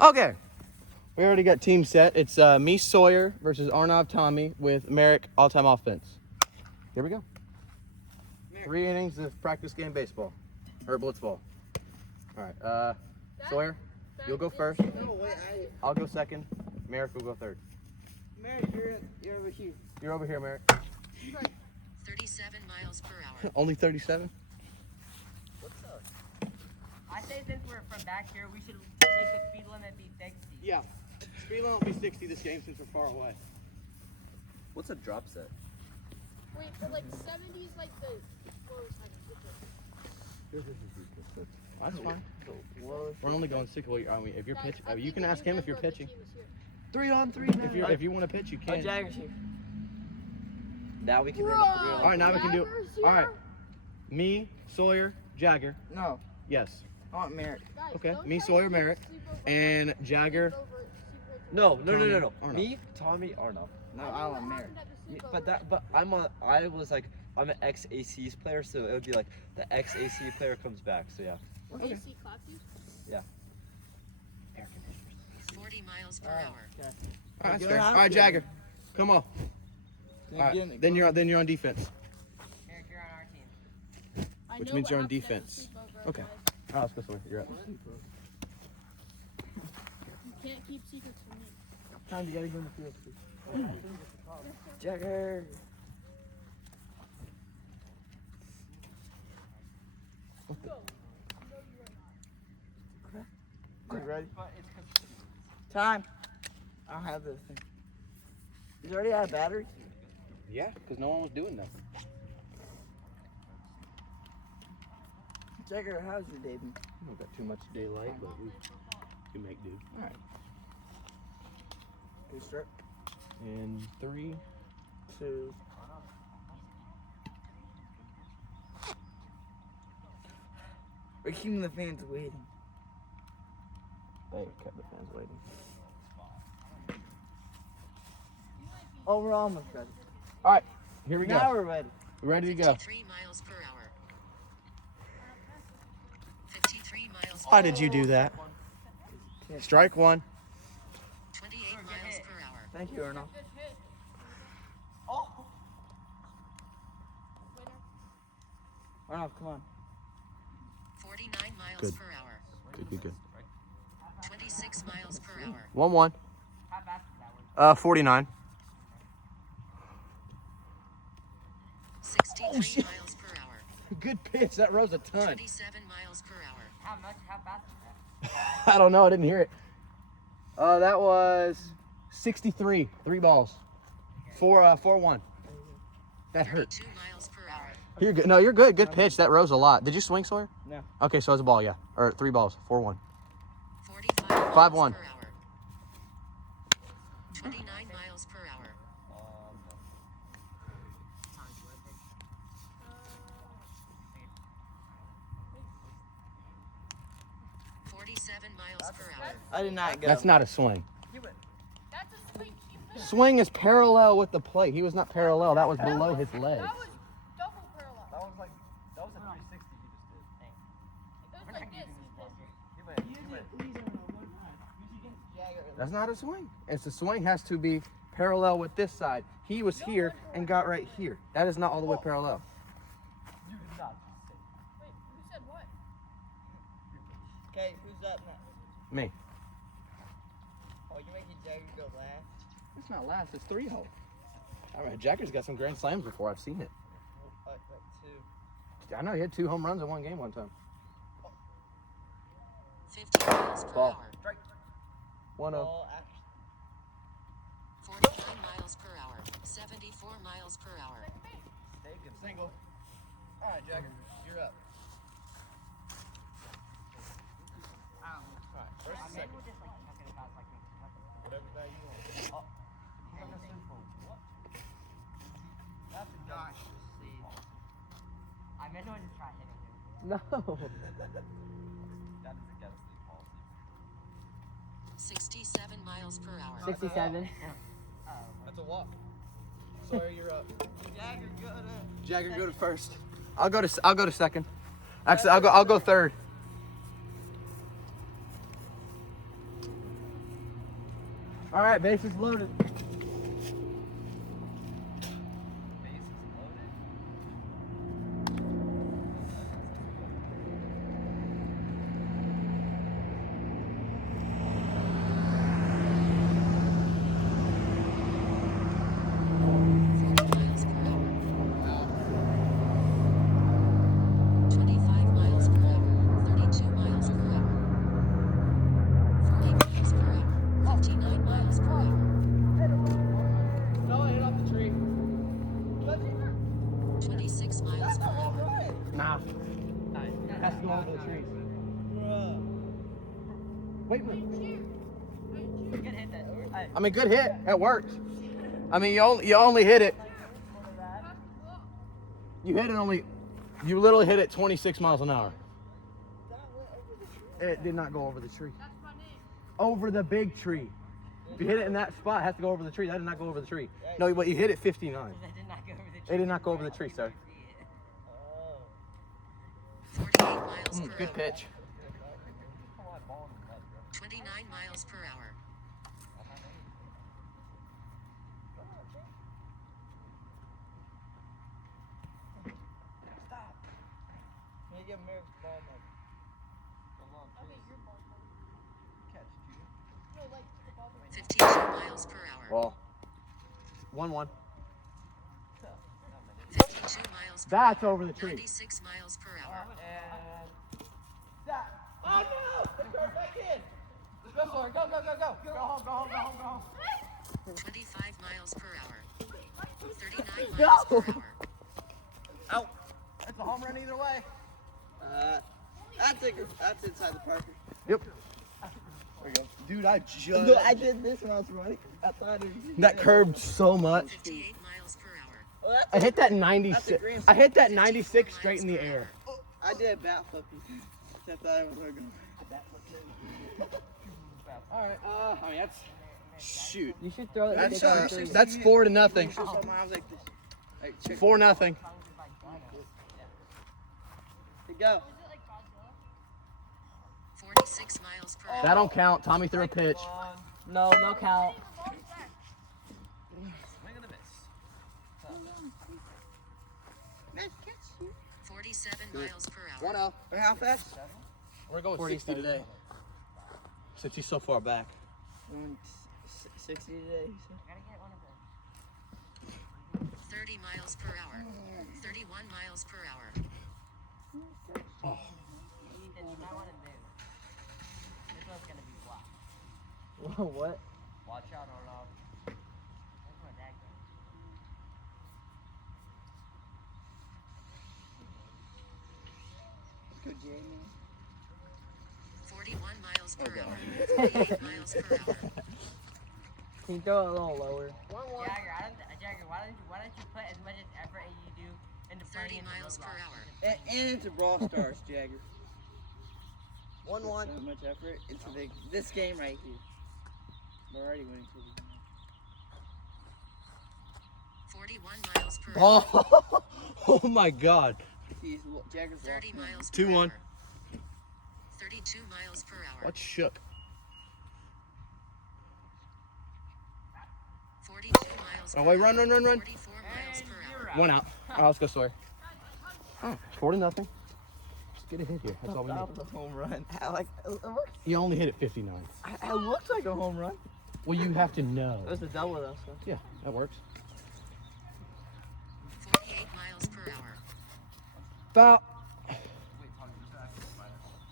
Okay. We already got team set. It's me, Sawyer, versus Arnav Tommy with Merrick, all-time offense. Here we go. 3 innings of practice game baseball. Or blitz ball. All right. Sawyer, you'll go first. I'll go second. Merrick will go third. Merrick, you're over here. You're over here, Merrick. 37 miles per hour. Only 37? What's up? I say since we're from back here, we should make the speed limit be 60. Yeah. Speed limit will be 60 this game since we're far away. What's a drop set? Wait, for like 70s, like the. That's fine. We're only going 6. Well, I mean, if you're pitching, you can ask him if you're pitching. 3-on-3 now. If you want to pitch, you can. Jagger's here. Now we can run the 3 on. All right, now we can do. All right. Me, Sawyer, Jagger. No, Yes. I want Merrick. Okay. Me, Sawyer, Merrick, and Jagger. No. Arnold. Me, Tommy, Arnold. No, I want Merrick. But I was like, I'm an ex-ACs player, so it would be like the ex-AC player comes back. So yeah. Okay. AC clap you? Yeah. 40 miles per hour. Okay. All right, fair. All right, Jagger. Come on. All right. Then you're on defense, Eric, you're on our team. which means you're on defense. Okay. All right, let's go, Sawyer. You're up. You can't keep secrets from me. Time you gotta go in the field, please. Jagger. You ready? Time. I don't have this thing. You already have battery? Yeah, because no one was doing nothing. Jagger, how's your day been? We don't got too much daylight, but we can make do. Alright. Good start. In 3, 2. We're keeping the fans waiting. They kept the fans waiting. Oh, we're almost ready. All right, here we go. Now we're ready. We're ready to go. 53 miles per hour. 53 miles per Why did you do that? Strike 1. 28 miles per hour. Thank you, Arnold. Arnold, come on. 49 miles Good. per hour. Good. 26 miles per hour. 1-1. How fast is that one? 49. 63 miles per hour. Good pitch. That rose a ton. 27 miles per hour. How fast is that? I don't know. I didn't hear it. That was 63. 3 balls. 4-1. That hurt. 2 miles per hour. You're good. No, you're good. Good pitch. That rose a lot. Did you swing, Sawyer? No. Okay, so it's a ball, yeah. Or 3 balls. 4-1. 45 miles 5-1. per hour. 29 miles per hour. 47 miles per hour. I did not go. That's not a swing. That's a swing. Swing is parallel with the plate. He was not parallel. That was below his legs. That was double parallel. That was a 360 he just did. It was like this. That's not a swing. It's a swing has to be parallel with this side. He was here and got right here. That is not all the way parallel. You did not. Wait, who said what? Okay, who's up next? Me. Oh, you're making Jagger go last? It's not last. It's 3-hole. All right, Jagger's got some grand slams before. I've seen it. Like 2. I know he had 2 home runs in one game one time. 50 miles per Ball. hour. 1-0. Ball action. 49 miles per hour. 74 miles per hour. Single. All right, Jagger, you're up. All right, first and second. We'll just like chuck it across like me. Whatever value you want. That's a gosh. See. I meant to just try hitting him. No. That is against the policy. 67 miles per hour. 67. That's a walk. Sawyer, you're up. Jagger, go to. Jagger, go to first. I'll go to second. Actually, I'll go third. All right, base is loaded. Base is loaded. Miles per hour. 25 miles per hour. 32 miles per hour. 40 miles per hour. 59 miles per hour. No, hit off the tree. 26 miles per hour. Nah. Has to go over the trees. Wait, wait. Good hit that. Hey, I mean, good hit. That worked. I mean, you only hit it. You hit it only. You literally hit it 26 miles an hour. It did not go over the tree. Over the big tree. If you hit it in that spot, it has to go over the tree. That did not go over the tree. No, but you hit it 59. that did not go over the It did not go over the tree, sir. 48 miles per Good hour. pitch. 29 miles per hour. Can you get Merrick's ball back? Catch, Judah. No, like the ball. 52 miles per hour. Ball. 1-1. 52 miles per That's hour. over the tree. 96 miles per hour. Oh no! It's right back in! Go, Sawyer. Go, go, go, go. Go home, go home, go home, go home. 25 miles per hour. 39 Go. miles per hour. Out. That's a home run either way. That's inside the Parker. Yep. There you go. Dude, I just. No, I did this when I was running. I thought it was That curved so much. 58 miles per hour. Oh, that's I hit that That's a 96. grand I hit that 54 96 straight in the miles per air. hour. I did a bat flip. I thought I was going to go. All right. I mean, that's. Shoot. You should throw it. That's 4-0. I was like this. Hey, check. 4-0. Here you go. 46 miles per hour. That don't count. Tommy threw a pitch. No, no count. Swing and a miss. 47 miles per hour. 1-0. Wait, how fast? We're going 60 today. Since he's so far back. 60 today. Gotta get one of those. 30 miles per hour. 31 miles per hour. He did not want to move. This one's gonna be blocked. What? Watch out, Arnold. That's where that goes. Good Jamie. 41 miles per hour. 48 miles per hour. Can you throw it a little lower? Jagger, why don't you put as much effort as you do into 30 playing miles per Roblox? hour. And into Brawl Stars, Jagger. 1-1. So much effort into this game right here. We're already winning. 41 miles per hour. Oh, oh my God. He's Jagger's 30 lost. miles per 2-1. hour. 32 miles per hour. What shook? 42 miles Oh, per wait, hour. run. 44 miles per hour. 1 out. All right, let's go, Sawyer. Oh, 4-0. Just get a hit here. That's all we That need. was a home run. It worked. You only hit it 59. It looks like a home run. Well, you have to know. It was a double though. So. Yeah, that works. 48 miles per hour. Foul.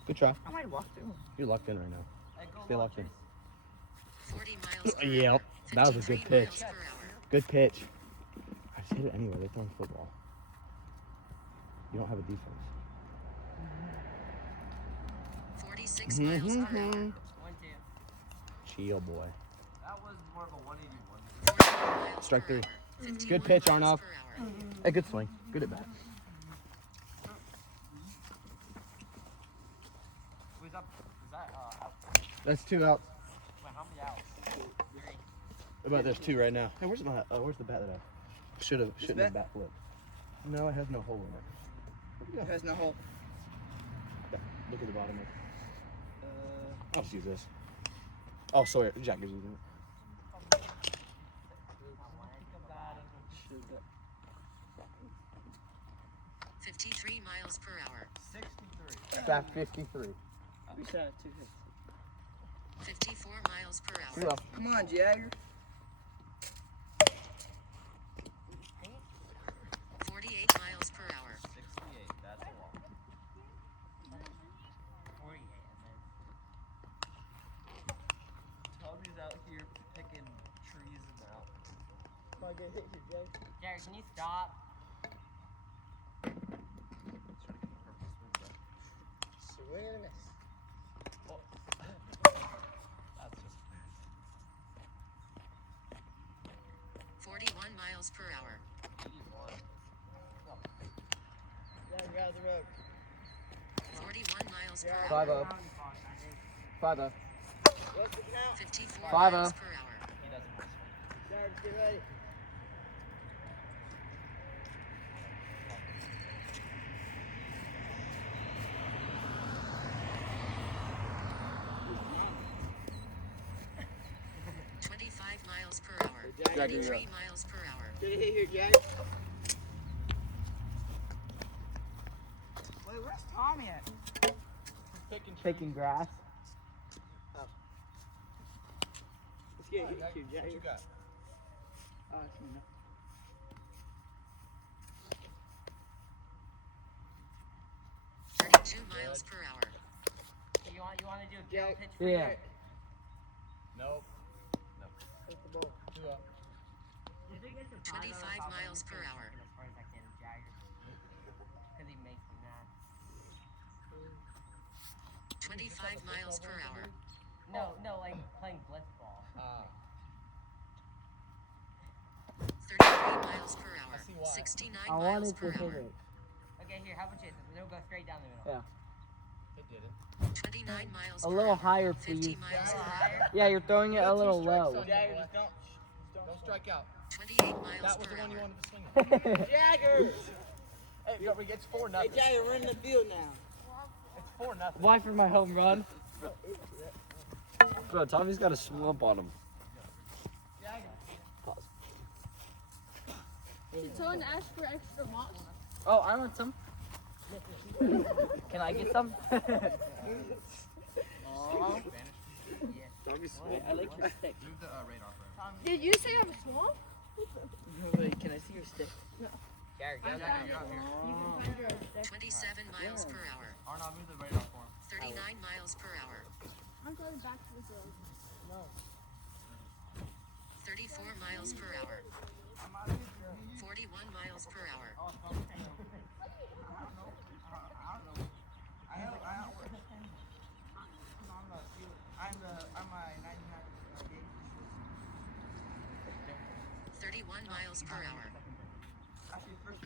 Good try. I might walk through. You're locked in right now. Stay locked in. 40 miles per Yep, hour. that was a good 53 pitch. miles per hour. Good pitch. I just hit it anyway. They're throwing football. You don't have a defense. 46 miles per hour. 1-2. Chill, boy. That was more of a 181. 41 miles Strike per three. hour. 51 Good pitch, miles Arnav. per hour. Hey, good swing. Good at bat. Who's up? Is that out? That's 2 outs. Wait, how many outs? About there's 2 right now. Hey, where's the bat that I shouldn't have bat flipped? No, it has no hole in it. It has no hole. Look at the bottom of it. I'll just use this. Oh, sorry. Jack is using it. 53 miles per hour. 63. Staff 53. We shot at 250. 54 miles per hour. You're up. Come on, Jagger. 48 miles per hour. 68. That's a walk. 48 and then Tommy's out here picking trees in the mountains. Come on, get hit you, Jagger. Jared, can you stop? Swing and a miss. That's just 41 miles per hour. 81. Jagger out of the road. 41 miles per hour. 5-0. 5-0. What's the count? 54 5-0. miles per hour. He doesn't want to swing. Jagger, get ready. Miles per hour. Jagger, you're 23 miles per hour. Get a hit here, Jagger. Wait, where's Tommy at? Picking grass. Let's get a hit here, Jagger. What you got? Oh, it's me. 32 miles per hour. You want to do a drill Jag- pitch for Yeah. you? Nope. Take the ball. 25 miles per hour. As far as I can, Jagger. Because he makes me mad. 25 miles per hour. No, like playing blitzball. 33 miles per hour. see why. 69 miles per hour. Okay, here, how about you? It'll go straight down the middle. Yeah. It didn't. 29 miles A per little hour. higher, 50 please. miles A little per hour. higher? Yeah, you're throwing it a little low. Jagger, just don't. Don't strike out. 28 miles That was per the one you hour. wanted to swing at. Jagger! Hey, it's 4 Hey, nothing. Jagger, run the field now. It's 4 nothing. Why for my home run? Bro, Tommy's got a slump on him. Did someone ask for extra moss? Oh, I want some. Can I get some? Aw. I like your stick. Move the radar for him. Did you say I'm small? Wait, can I see your stick? Jagger, get on that. You can find your stick. 27 miles per hour. Arnold, move the radar for him. 39 miles per hour. I'm going back to the road. 34 miles per hour. 41 miles per hour. I'm a 99. 31 miles per hour. Actually, first.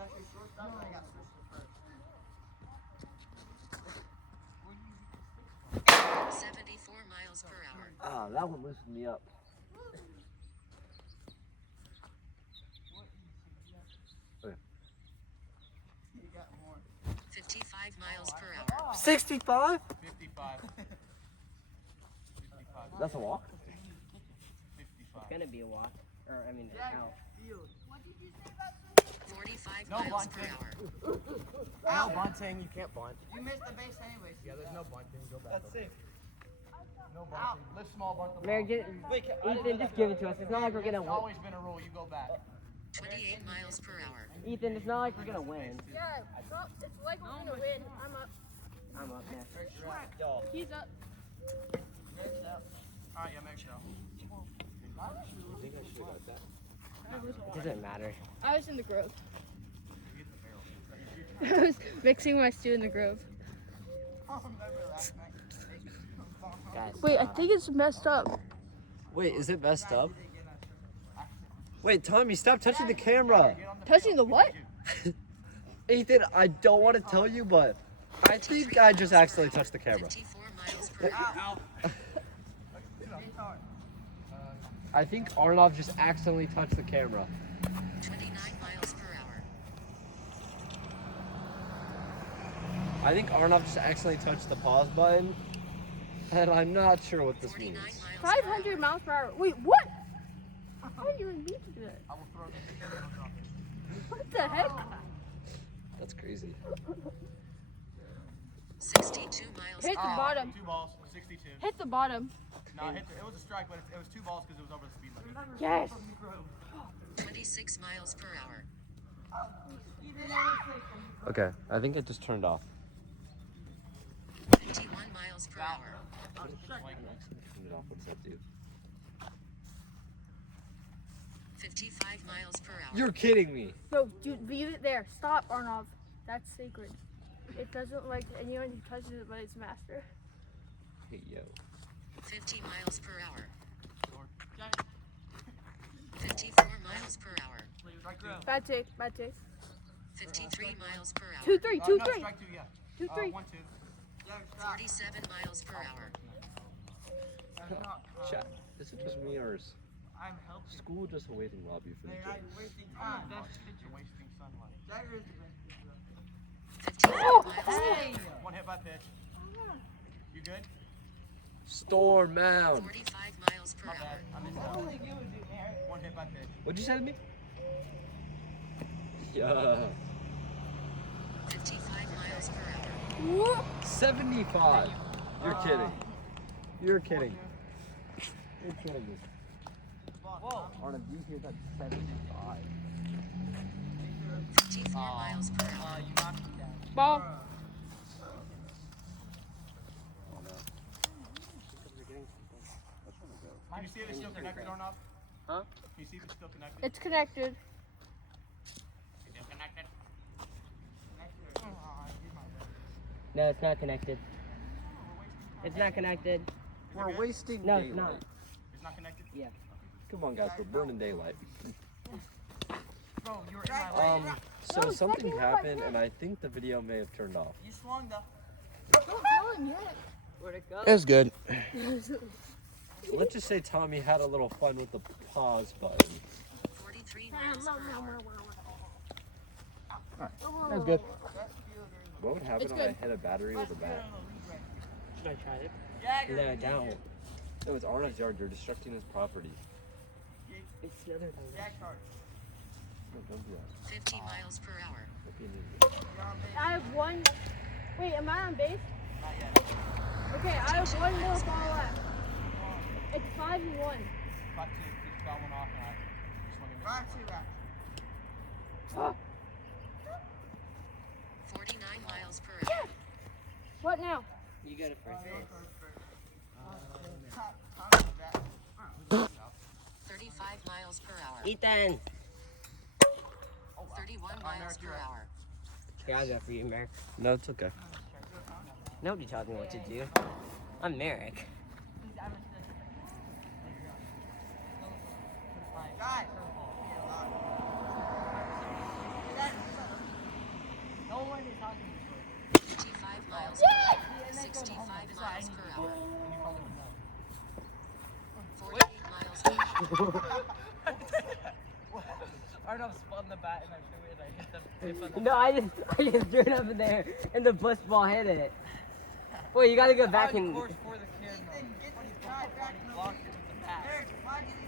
Actually, shortstop, I got switched to first. 74 miles per hour. Ah, that one loosened me up. You got more. 55 miles per hour. 65? 55. 55. That's a walk? 55. It's gonna be a walk. Or, I mean, Jagger, out. field. 45 No miles per bunting. hour. No bunting, you can't bunt. You missed the base anyways. Yeah, there's no bunting. Go back. That's safe. No bunting. Lift small bunt the Mary, ball. get, Ethan, just give it to us. It's not like we're gonna It's win. always been a rule. You go back. 28 miles per hour. Ethan, it's not like we're gonna win. Yeah, well, it's like we're gonna win. I'm up. I'm up next. He's up. Alright, yeah, make sure. It doesn't matter. I was in the grove. I was mixing my stew in the grove. Guys. Wait, I think it's messed up. Wait, is it messed up? Wait, Tommy, stop touching the camera. Touching the what? Ethan, I don't want to tell you, but I think I just accidentally touched the camera. 54 miles per hour. I think Arnov just accidentally touched the camera. 29 miles per hour. I think Arnov just accidentally touched the pause button, and I'm not sure what this 49 means. miles per 500 miles per hour. Wait, what? How do you even need to do that? I will throw this. What the heck? That's crazy. 62 miles Hit per the hour. bottom. 2 balls, 62. Hit the bottom. No, it was a strike, but it was 2 balls because it was over the speed limit. Yes. 26 miles per hour. Okay, I think it just turned off. 51 miles per hour. Turn it off. What does that do? 55 miles per hour. You're kidding me. No, dude, leave it there. Stop, Arnov. That's sacred. It doesn't like anyone who touches it, but it's master. Hey, yo. 50 miles per hour. 54 miles per hour. Bad take, bad take. 53 miles per hour. 2-3, 2-3. No, strike 2, yeah. 2-3. 1-2. 47 miles per hour. Chat. Is it just me or is I'm helping. school just a waiting lobby for the They're kids? not wasting time. You're wasting sunlight. Jagger is the best. 55 miles per Hey! hour. 1 hit by pitch. You good? Storm Mound. 45 miles per My hour. bad. I'm in What zone. will they do with it, Eric? 1 hit by pitch. What'd you say to me? Yeah. 55 miles per hour. 75. You're kidding. You're kidding. You're kidding me. Whoa. On a D here, that's 75. 54 miles per hour. You knocked me down. Ball. Can you see if it's still connected or not? Huh? Can you see if it's still connected? It's connected. Still connected. No, it's not connected. It's not connected. We're wasting No, daylight. it's not. It's not connected? Come on, guys, we're burning daylight. Bro, you were in my way. So No, something second happened, one. and I think the video may have turned off. You swung though. Don't tell him yet. Where'd it go? It was good. Let's just say Tommy had a little fun with the pause button. 43 miles per hour. That was good. What would happen It's if I good. hit a battery with a bat? Should I try it? Jagger. No, don't. No, it's Arna's yard. You're destructing his property. It's the other thing. Jack Hart. No, don't do that. 50 miles per hour. Don't be an idiot. You're on base. I have one. Wait, am I on base? Not yet. Okay, I have one more ball left. It's 5-1. Got 2. Just got 1 off and I swung and Right missed. to that. 49 miles per hour. What now? You got it first. Top of that. 35 miles per hour. Ethan! 31 miles per hour. Here, I'll go for you, Merrick. No, it's okay. Nobody tells me what to do. I'm Merrick. Guys. No one is talking to 55 miles per hour. 65 miles per hour. 48 miles per hour. Arnold spun the bat and I threw it and I hit the tip of the No, I just threw it up in there and the bus ball hit it. Wait, you gotta go back and. course for the camera. Ethan, get this guy back. Blocked it with the bat. Eric, why did you leave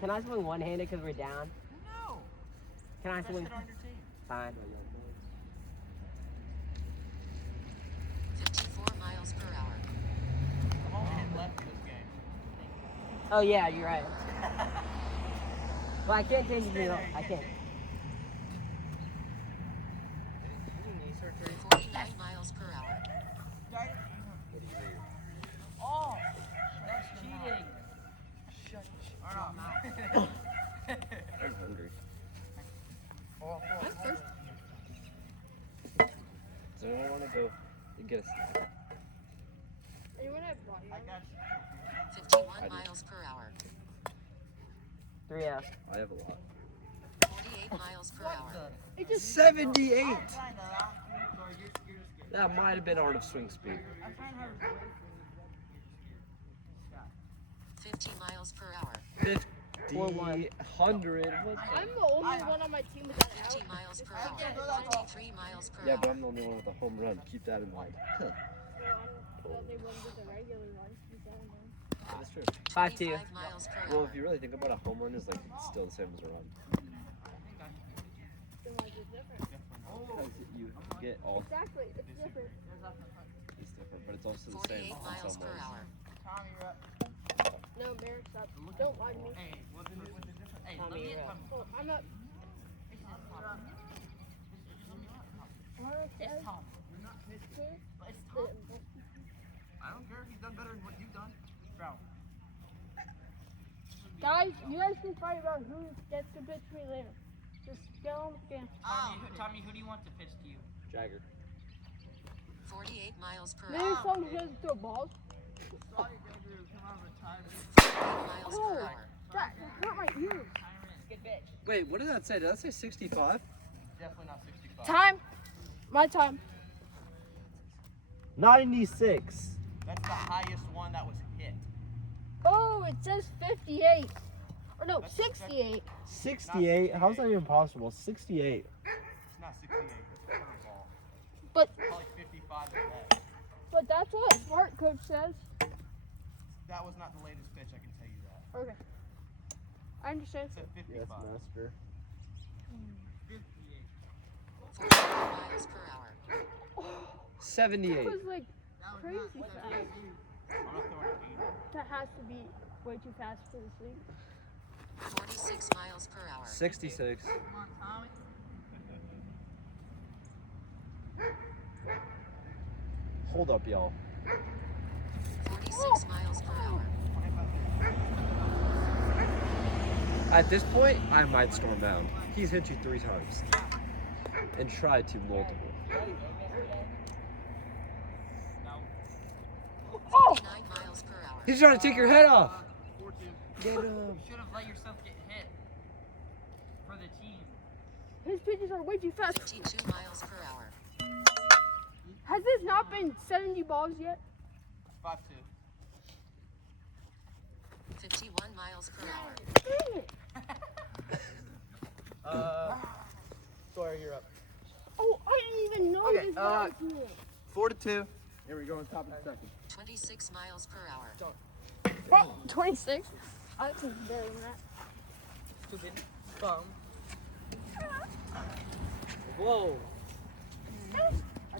Can I swing one-handed because we're down? No. Can I Best swing? hitter on your team. Fine. 54 miles per hour. I'm only hitting left in this game. Oh yeah, you're right. Well, I can't change it. I can't. 49 miles per hour. Oh, that's cheating. Shut Arnold. I'm hungry. Does anyone want to go and get a snack? Anyone have body? I got you. 51 miles per hour. 3-0. I have a lot. 48 miles per hour. It just 78! I'm trying to laugh. Sorry, you're just scared. That might have been Art of Swing Speed. I'm trying to have a break. 50 miles per hour. 50, 4-1. 100. I'm the only one on my team with that 50 out. miles per hour. 53 miles per Yeah, but hour. I'm the only one with a home run. Keep that in mind. Well, I'm the only one with the regular one. Keep that in mind. That's true. 5-2. 25 miles per Well, hour. if you really think about it, a home run is like still the same as a run. Because you get all Exactly, it's different. it's different, but it's also the same 48 in miles some per ways. hour. Tommy, you're up. No, Merrick's up. Don't lie to me. Hey, Tommy, you're up. Oh, I'm up. It's Tom. It's Tom. I don't care if he's done better than what you've done. Bro. Guys, you guys can fight about who gets to pitch me later. Just get on the game. Tommy, who do you want to pitch to you? Jagger. 48 miles per Maybe hour. someone who doesn't throw balls. 48 miles Oh, per hour. that's not my ears. Good bitch. Wait, what did that say? Did that say 65? Definitely not 65. Time. My time. 96. That's the highest one that was hit. Oh, it says 58. Or no, 68. 68? How's that even possible? 68. It's not 68. It's a curveball. But Probably 55 at best. but that's what a smart coach says. That was not the latest pitch, I can tell you that. Okay. I understand. It said Yes, 55. master. 48 miles per hour. 78. That was like crazy fast. I'm not throwing an 80. That has to be way too fast for this league. 46 miles per hour. 66. Hold up, y'all. 46 miles per hour. At this point, I might storm down. He's hit you 3 times. And tried to multiple. 59 miles per hour. He's trying to take your head off. Get him. You should have let yourself get hit. For the team. His pitches are way too fast. 52 miles per hour. Has this not been 70 balls yet? 5-2. 51 miles per hour. Dang it. Sawyer, you're up. Oh, I didn't even know Okay, this was here. 4-2. Here we go on top of the second. 26 miles per hour. Oh, 26. I think better than that. Stupid bum. Whoa.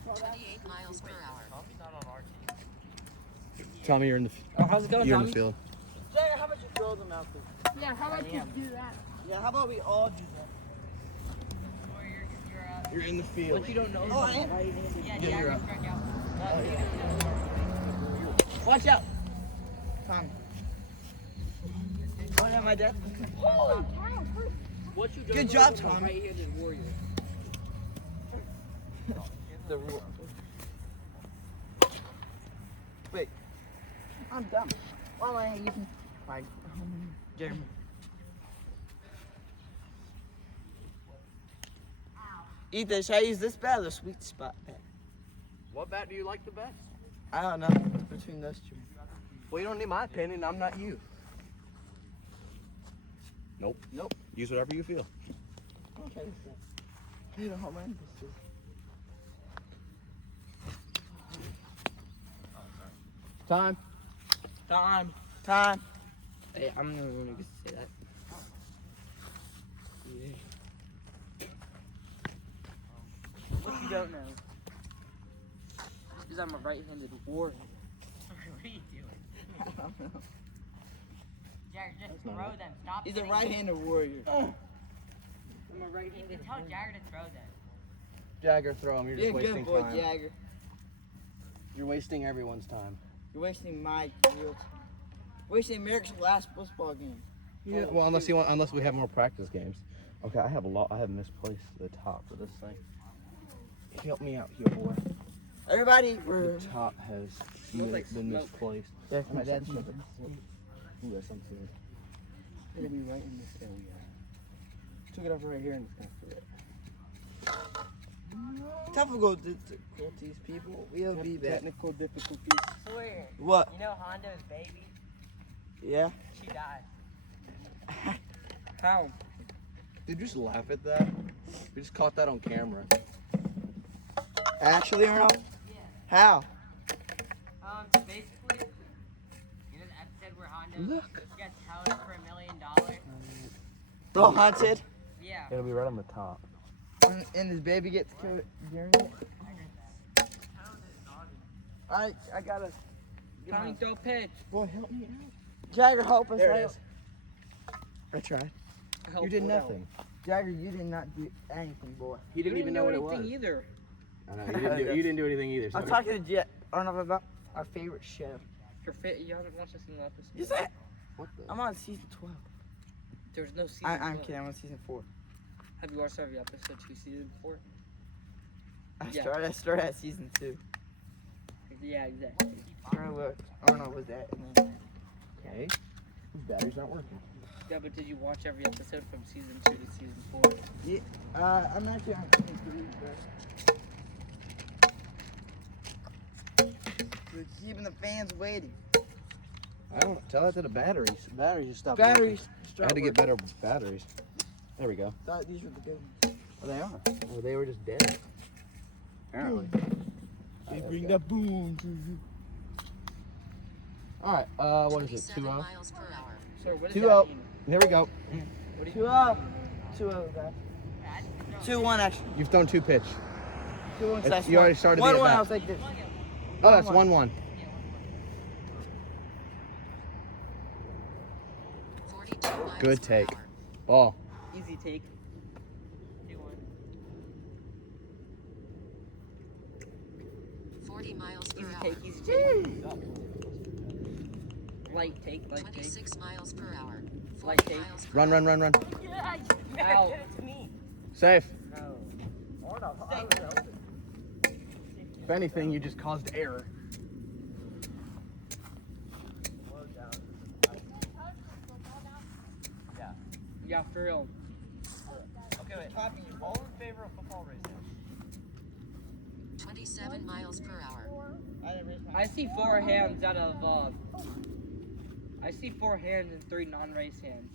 28 miles per hour. Tommy's not on our team. Tommy, you're in the Oh, how's it going, you're in Tommy? the field. Jagger, how about you throw them out there? Yeah, how about you do that? Yeah, how about we all do that? You're in the field. What you don't know? Oh, I am. Yeah, Yeah, you're Jagger up. struck out. Watch out. Tommy. Oh, yeah, my dad. Holy cow, first. What you don't Good know job, is a Tommy. right-handed warrior. The rule. Wait. I'm dumb. Why am I using my Jeremy? Ethan, should I use this bat or the sweet spot bat? What bat do you like the best? I don't know. It's between those two. Well, you don't need my opinion. I'm not you. Nope. Nope. Use whatever you feel. Okay. You know how many this is. Time. Time. Time. Hey, I'm the one who gets to say that. What you don't know? Because I'm a right-handed warrior. What are you doing? I don't know. Jared, just not throw it. them. Stop. He's a sitting- right-handed warrior. I'm a right-handed. Tell Jared to throw them. Jagger, throw him. You're You're just a wasting good boy, time. Jagger. You're wasting everyone's time. You're wasting my field. Wasting America's last football game. Yeah. Well, unless you want, unless we have more practice games. Okay, I have a lot. I have misplaced the top of this thing. Help me out here, boy. Everybody, The we're top has like been smoke. misplaced. that's my dad's Ooh, number. that's something. It's gonna be right in this area. Took it up right here and it's gonna fit. Technical difficulties, people. We'll be back. Technical difficulties. Swear. What? You know Honda's baby? Yeah. She died. How? Did you just laugh at that? We just caught that on camera. Actually, Arnold? Yeah. How? Basically, you know the episode Look. Gets housed for $1 million. Bro, haunted. Yeah. It'll be right on the top. And his baby gets killed during it. I gotta. Tommy, throw pitch. Boy, help me out. Jagger, help us There out. it is. I tried. Help You did out. nothing. Jagger, you did not do anything, boy. He didn't even know what it was. anything either. I know, you didn't do anything either. So I'm talking to Jet Arnold about our favorite show. Your fit, you haven't watched a single episode. Is that? What the? I'm on season 12. There's no season. I'm 12. kidding. I'm on season 4. Have you watched every episode 2 season 4? I Yeah. started at season 2. Yeah, exactly. Started where Arnold was at. And then, Okay. His battery's not working. Yeah, but did you watch every episode from season 2 to season 4? I'm actually on season 3, but we're keeping the fans waiting. I don't tell that to the batteries. Batteries just stopped. Batteries. I had to get better batteries. There we go. Thought these were the good ones. Oh, they are. Oh, they were just dead. Apparently. They bring the boom. All right. What is it? 27 2-0. miles per hour. Sir, what does 2-0. that mean? Here we go. What do you 2-0. 2-0, guys. 2-1, actually. You've thrown 2 pitch. 2-1 It's- slash you already 1. started the 1-1, at-bat. I was like this. Oh, that's 1-1. 1-1. 42 miles Good per take. hour. Ball. Easy take. 2-1. 40 miles per Easy hour. take, easy take. Light take, light take. 26 miles per hour. 40 Light take. miles per Run, hour. run, run, run. Ow. Safe. No. If anything, you just caused error. Yeah, for real. Okay, wait. Tommy, all in favor of football racing? 27 miles per hour. I see 4 hands out of, I see 4 hands and 3 non-race hands.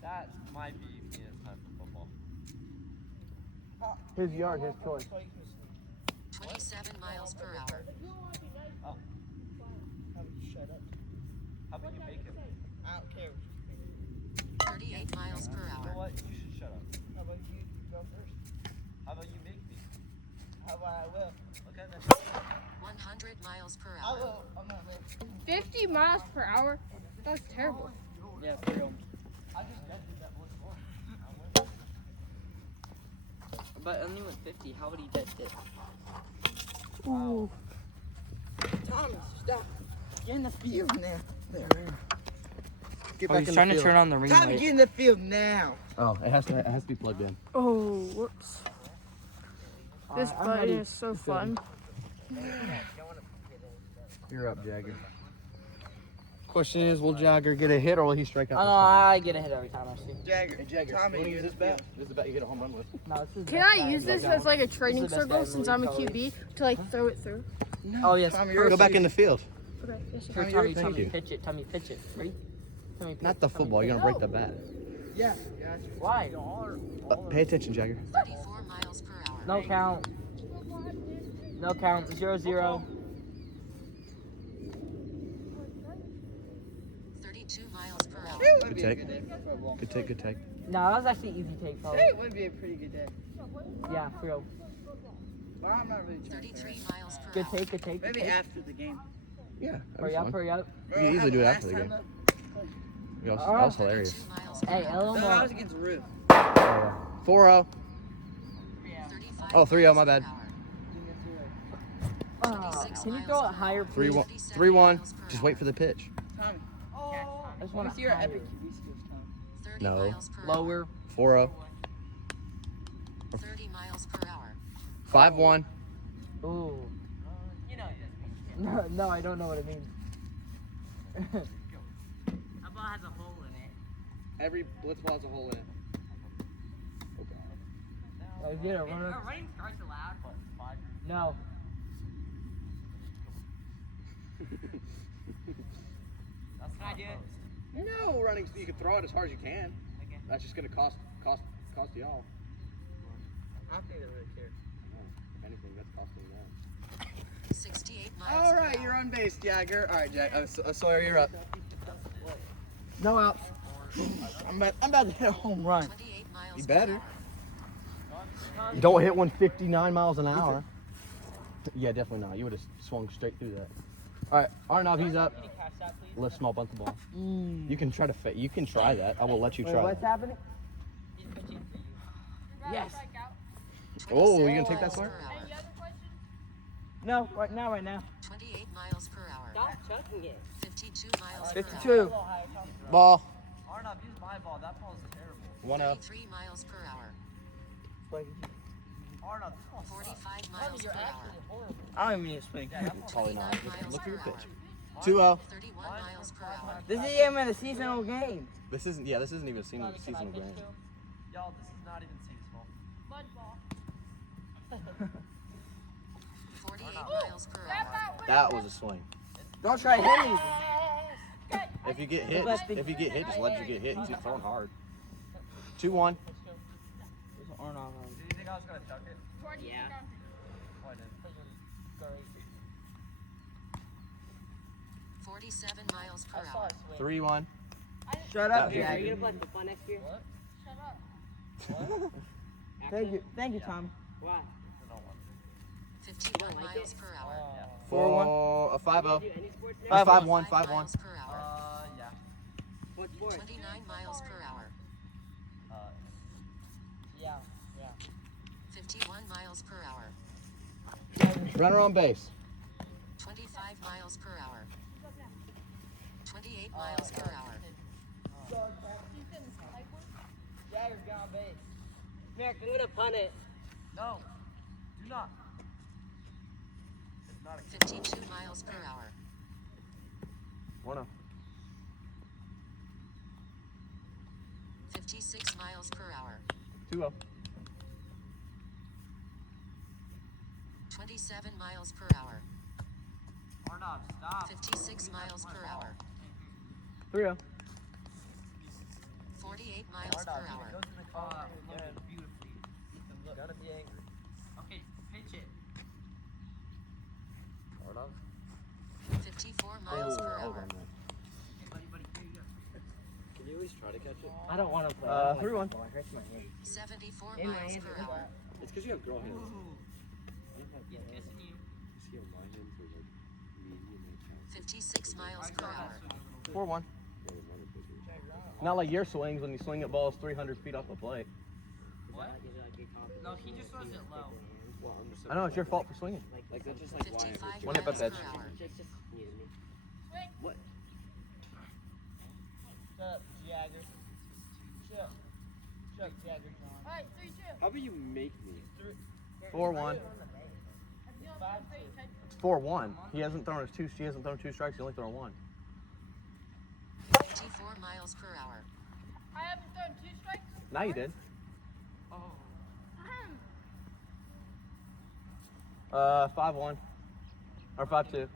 That might be me in time for football. His yard, his choice. 27 miles per hour. How about you make him? I don't care. 38 miles per You know hour. what? You should shut up. How about you go first? How about you make me? How about I will? Okay, then. 100 miles per I hour. will. I'm not ready. 50 miles per hour? That's terrible. Yeah, for real. I just measured that once more. But only with 50, how would he get it? Ooh. Thomas, stop. Get in the field now. There. Get Oh, he's trying to turn on the ring Tommy, light. get in the field now. Oh, it has to be plugged in. Oh, whoops. This I'm button ready. is so fun. You're up, Jagger. Question is, will Jagger get a hit or will he strike out? Oh, no, I get a hit every time I see. Jagger. Hey, Jagger, Tommy, you want to you're use in this the bat? field. This is the bat you hit a home run with. No, this is Can best I guy use in this the as like a This training is the best guy circle in since the I'm a league, QB to like throw it through? Oh, yes. Tommy, Go back in the field. Okay, yes, sir. Here, Tommy, Tommy, you're- thank Tommy, you. pitch it. Tommy, pitch it. Ready? Tommy, pitch Not the it. Tommy, football. You're pitch going to break the bat. Yeah, gotcha. it. Why? Pay attention, Jagger. 34 miles per hour. No count. No count. 0-0. 32 miles per hour. It would Good be a take. good day for football. Good take, good take. No, that was actually easy take, probably. It would be a pretty good day. Yeah, for real. But I'm not really trying to 33 say miles per Good hour. take, good take. Good Maybe take. after the game. Yeah. that'd be Hurry up, fun. hurry up. You can easily do it after the game. That was hilarious. 32 miles Hey, per a hour. little No, more. I was against Ruth. 4-0. 35 Oh, 3-0, my miles bad. per hour. Can you throw it higher, please? 3-1. 3-1. Just wait for the pitch. Tommy, I just let want me to see your higher. epic QB skills, Tommy. 30 No. miles per hour. Lower. 4-0. 30 miles per hour. 5-1. Ooh. You know, No, I don't know what it means. a ball has a hole in it. Every blitz ball has a hole in it. Get a runner. Running starts allowed, but 5. No. That's can I do it? No, running. You can throw it as hard as you can. Okay. That's just gonna cost y'all. I don't think they really care. If anything, that's costing them. 68 miles All per right, hour. you're on base, Jagger. All right, Sawyer, you're up. No outs. I'm about to hit a home run. 28 miles You per better. hour. Don't hit one 59 miles an hour. Yeah, definitely not. You would have swung straight through that. All right, Arnav, he's up. Lift small bunt the ball. You can try to you can try that. I will let you Wait, try. what's happening? Yes. Yes. Oh, you 27 gonna take that miles far? per hour. Any other questions? No, right now. 28 miles per hour. Stop chucking it. 52 miles per 52. hour. Ball. Arnav, use my ball. That ball's terrible. 1-0. 33 miles per hour. Arnav, this ball's 45 miles per hour. I don't even need to swing. Probably not. 29 miles Look at per your hour. pitch. 2-0. 31 miles per hour. This is even a seasonal game. This isn't. Yeah, this isn't even a seasonal game. Y'all, this is not even seasonal. Mud ball. 48 miles per hour. That was a swing. Don't try to hit me. If you get hit, just let you get hit. He's throwing hard. 2-1. Did you think I was gonna chuck it? Yeah. Oh, I didn't. 47 miles per hour. 3-1. Shut That up, hit. Are Jack. you gonna play football next year? Shut up. Thank you, Tom. Why? 51 miles per hour. 4-1. A 5-0. Do any sports next? 5-1. 5 5-1. miles per hour. Yeah. What sport? 29 miles per hour. Yeah. 51 miles per hour. Runner on base. 25 miles per hour. 28 miles per hour. Jagger's got base. Merrick, I'm gonna punt it. No. Do not. It's not a 52 miles per hour. 1-0. 56 miles per hour. 2-0. 27 miles per hour. Arnav, stop. 56 miles per hour. 3-0. 48 miles per hour. Goes in the car. Loaded beautifully. Ethan, look. Gotta be angry. Okay, pitch it. Arnav? 54 miles per hour. Hey, buddy, here you go. Can you at least try to catch it? I don't want to play. 3-1. It hurts my hand. 74 In my miles hand. per hour. It's because you have girl hands. He's kissing you. 56 miles per hour. 4-1. Not like your swings when you swing at balls 300 feet off the plate. What? No, he just throws it low. I know it's your fault for swinging. 55 One hit miles by per pitch. hour. Shut up, Jagger. Shut up, Jagger, John. Alright, 3-2. How about you make me? 4-1. You don't have to pay attention. It's 4-1. He hasn't thrown two strikes. He only thrown one. 54 miles per hour. I haven't thrown 2 strikes. Now you did. Ahem. 5-1. Or 5-2.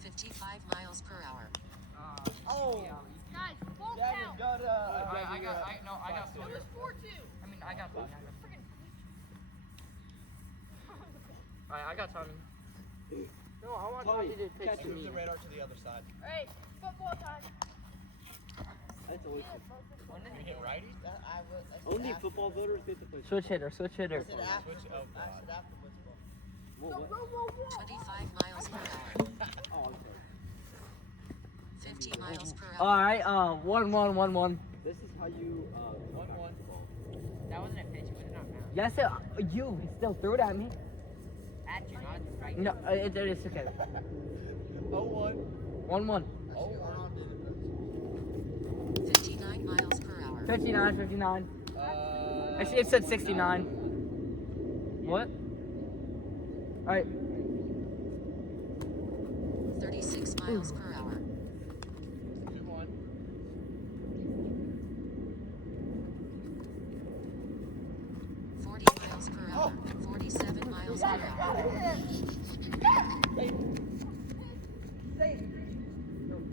55 miles per hour. Oh. Guys, full Jagger, count. go to. I got It was 4-2. I mean, I got Tommy. Freaking. Alright, I got Tommy. No, I want Tommy, Tommy to pitch catch to me. radar to the other side. Alright, football time. That's always We hit righties? only football voters get to play. Switch hitter. Oh, Go, go, go, go. 25 miles per hour. Oh, I'm sorry. 50 miles per All hour. right. 1-1. This is how you 1-1. That wasn't a pitch, was it not now? Yes, you still threw it at me. At you, not right. No, it's okay. 1-1. 59 miles per hour. 59. Actually, it said 69. What? All right. 36 miles per hour. 2-1. 40 miles per hour. 47 miles per hour.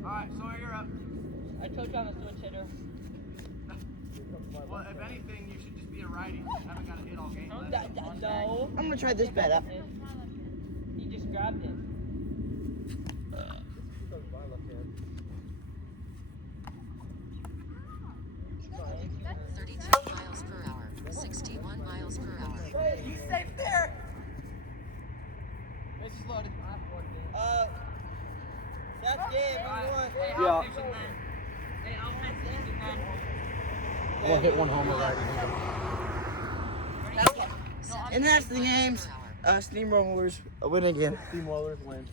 Alright, Sawyer, you're up. I told you I'm a switch hitter. Well, if anything, you should just be a righty. You haven't got a hit all game. No. I'm gonna try this bet up. He just grabbed it. Yeah. We'll hit one homer right here. And that's the games. Steamrollers win again. Steamrollers win.